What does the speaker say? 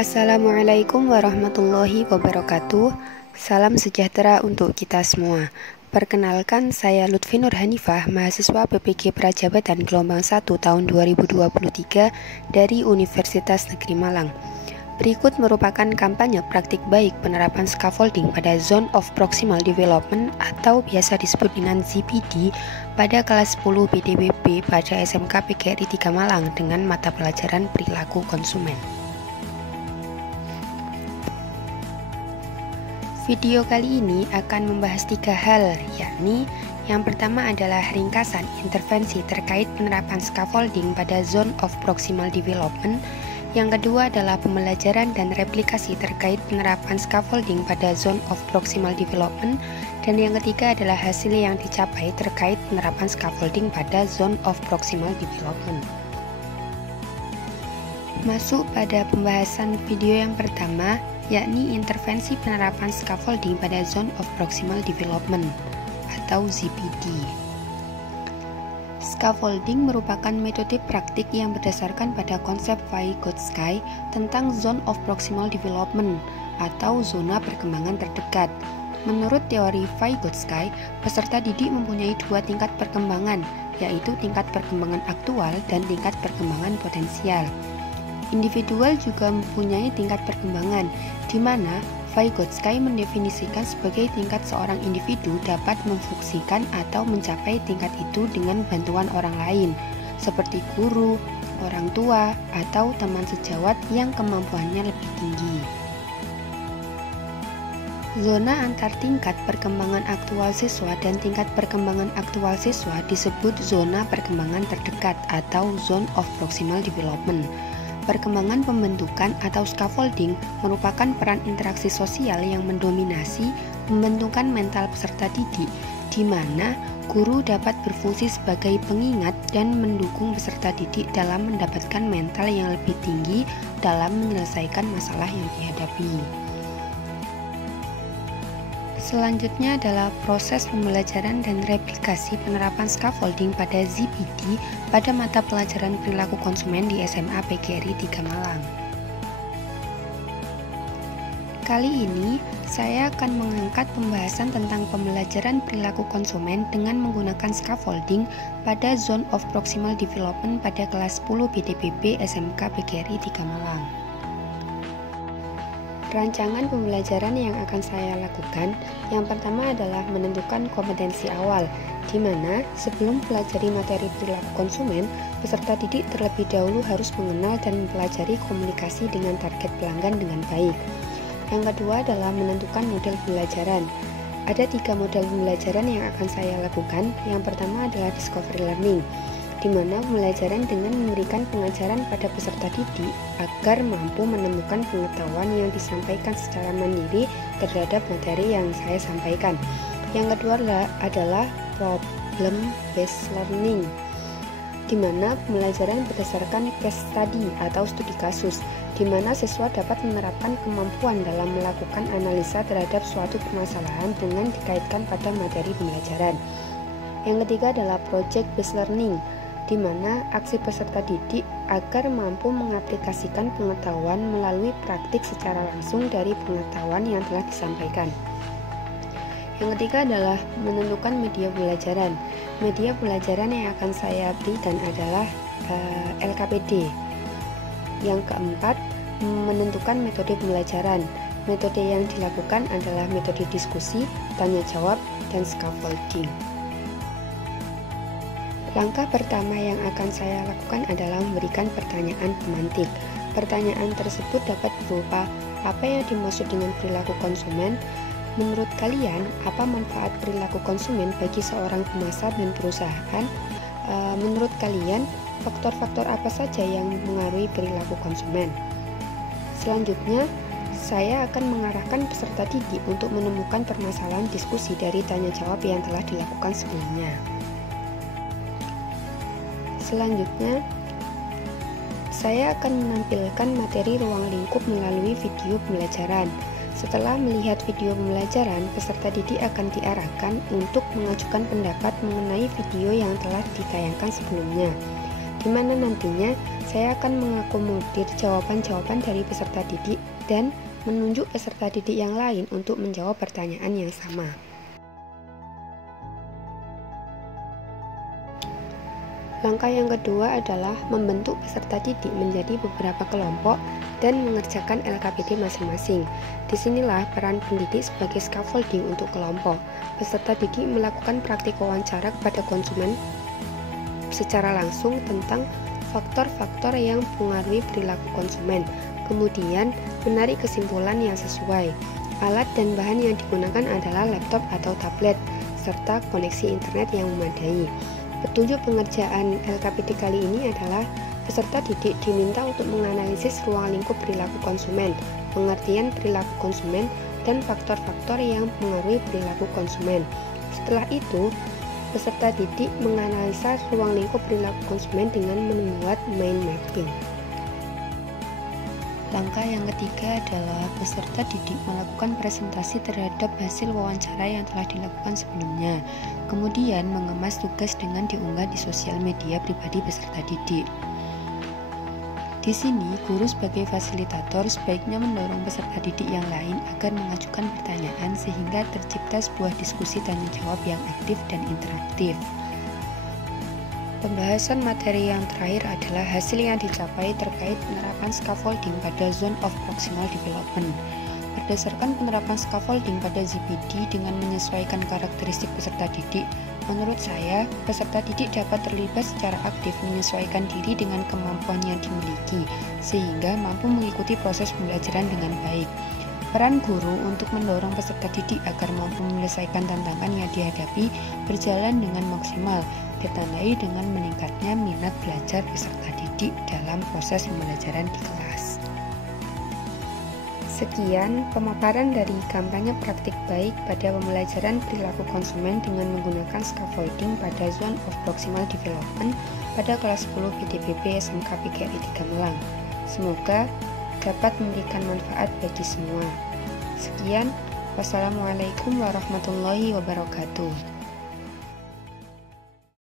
Assalamualaikum warahmatullahi wabarakatuh. Salam sejahtera untuk kita semua. Perkenalkan, saya Lutfi Nur Hanifah, mahasiswa PPG Prajabatan gelombang 1 tahun 2023 dari Universitas Negeri Malang. Berikut merupakan kampanye praktik baik penerapan scaffolding pada Zone of Proximal Development atau biasa disebut dengan ZPD pada kelas 10 BDPB pada SMK PGRI 3 Malang dengan mata pelajaran perilaku konsumen. Video kali ini akan membahas 3 hal, yakni yang pertama adalah ringkasan intervensi terkait penerapan scaffolding pada Zone of Proximal Development. Yang kedua adalah pembelajaran dan replikasi terkait penerapan scaffolding pada Zone of Proximal Development. Dan yang ketiga adalah hasil yang dicapai terkait penerapan scaffolding pada Zone of Proximal Development. Masuk pada pembahasan video yang pertama, yakni intervensi penerapan scaffolding pada Zone of Proximal Development atau ZPD. Scaffolding merupakan metode praktik yang berdasarkan pada konsep Vygotsky tentang Zone of Proximal Development atau zona perkembangan terdekat. Menurut teori Vygotsky, peserta didik mempunyai 2 tingkat perkembangan, yaitu tingkat perkembangan aktual dan tingkat perkembangan potensial. Individual juga mempunyai tingkat perkembangan, di mana Vygotsky mendefinisikan sebagai tingkat seorang individu dapat memfungsikan atau mencapai tingkat itu dengan bantuan orang lain, seperti guru, orang tua, atau teman sejawat yang kemampuannya lebih tinggi. Zona antar tingkat perkembangan aktual siswa dan tingkat perkembangan aktual siswa disebut zona perkembangan terdekat atau Zone of Proximal Development. Perkembangan pembentukan atau scaffolding merupakan peran interaksi sosial yang mendominasi pembentukan mental peserta didik, di mana guru dapat berfungsi sebagai pengingat dan mendukung peserta didik dalam mendapatkan mental yang lebih tinggi dalam menyelesaikan masalah yang dihadapi. Selanjutnya adalah proses pembelajaran dan replikasi penerapan scaffolding pada ZPD pada mata pelajaran perilaku konsumen di SMA PGRI 3 Malang. Kali ini, saya akan mengangkat pembahasan tentang pembelajaran perilaku konsumen dengan menggunakan scaffolding pada Zone of Proximal Development pada kelas 10 BDPB SMK PGRI 3 Malang. Rancangan pembelajaran yang akan saya lakukan, yang pertama adalah menentukan kompetensi awal, di mana sebelum mempelajari materi perilaku konsumen, peserta didik terlebih dahulu harus mengenal dan mempelajari komunikasi dengan target pelanggan dengan baik. Yang kedua adalah menentukan model pembelajaran. Ada 3 model pembelajaran yang akan saya lakukan. Yang pertama adalah discovery learning, di mana pembelajaran dengan memberikan pengajaran pada peserta didik agar mampu menemukan pengetahuan yang disampaikan secara mandiri terhadap materi yang saya sampaikan. Yang kedua adalah problem based learning, di mana pembelajaran berdasarkan case study atau studi kasus, di mana siswa dapat menerapkan kemampuan dalam melakukan analisa terhadap suatu permasalahan dengan dikaitkan pada materi pembelajaran. Yang ketiga adalah project based learning, di mana aksi peserta didik agar mampu mengaplikasikan pengetahuan melalui praktik secara langsung dari pengetahuan yang telah disampaikan. Yang ketiga adalah menentukan media pembelajaran. Media pembelajaran yang akan saya berikan adalah LKPD. Yang keempat, menentukan metode pembelajaran. Metode yang dilakukan adalah metode diskusi, tanya jawab, dan scaffolding. Langkah pertama yang akan saya lakukan adalah memberikan pertanyaan pemantik. Pertanyaan tersebut dapat berupa, apa yang dimaksud dengan perilaku konsumen? Menurut kalian, apa manfaat perilaku konsumen bagi seorang pemasar dan perusahaan? Menurut kalian, faktor-faktor apa saja yang mempengaruhi perilaku konsumen? Selanjutnya, saya akan mengarahkan peserta didik untuk menemukan permasalahan diskusi dari tanya jawab yang telah dilakukan sebelumnya. Selanjutnya, saya akan menampilkan materi ruang lingkup melalui video pembelajaran. Setelah melihat video pembelajaran, peserta didik akan diarahkan untuk mengajukan pendapat mengenai video yang telah ditayangkan sebelumnya, di mana nantinya Saya akan mengakomodir jawaban-jawaban dari peserta didik dan menunjuk peserta didik yang lain untuk menjawab pertanyaan yang sama. Langkah yang kedua adalah membentuk peserta didik menjadi beberapa kelompok dan mengerjakan LKPD masing-masing. Disinilah peran pendidik sebagai scaffolding untuk kelompok. Peserta didik melakukan praktik wawancara kepada konsumen secara langsung tentang faktor-faktor yang mempengaruhi perilaku konsumen, kemudian menarik kesimpulan yang sesuai. Alat dan bahan yang digunakan adalah laptop atau tablet, serta koneksi internet yang memadai. Petunjuk pengerjaan LKPD kali ini adalah peserta didik diminta untuk menganalisis ruang lingkup perilaku konsumen, pengertian perilaku konsumen, dan faktor-faktor yang mempengaruhi perilaku konsumen. Setelah itu, peserta didik menganalisa ruang lingkup perilaku konsumen dengan membuat mind mapping. Langkah yang ketiga adalah peserta didik melakukan presentasi terhadap hasil wawancara yang telah dilakukan sebelumnya, kemudian mengemas tugas dengan diunggah di sosial media pribadi peserta didik. Di sini, guru sebagai fasilitator sebaiknya mendorong peserta didik yang lain agar mengajukan pertanyaan sehingga tercipta sebuah diskusi tanya jawab yang aktif dan interaktif. Pembahasan materi yang terakhir adalah hasil yang dicapai terkait penerapan scaffolding pada Zone of Proximal Development. Berdasarkan penerapan scaffolding pada ZPD dengan menyesuaikan karakteristik peserta didik, menurut saya, peserta didik dapat terlibat secara aktif menyesuaikan diri dengan kemampuan yang dimiliki, sehingga mampu mengikuti proses pembelajaran dengan baik. Peran guru untuk mendorong peserta didik agar mampu menyelesaikan tantangan yang dihadapi berjalan dengan maksimal, ditandai dengan meningkatnya minat belajar peserta didik dalam proses pembelajaran di kelas. Sekian pemaparan dari kampanye praktik baik pada pembelajaran perilaku konsumen dengan menggunakan scaffolding pada Zone of Proximal Development pada kelas 10 PDBB SMK PGRI 3 Malang. Semoga dapat memberikan manfaat bagi semua. Sekian, wassalamualaikum warahmatullahi wabarakatuh.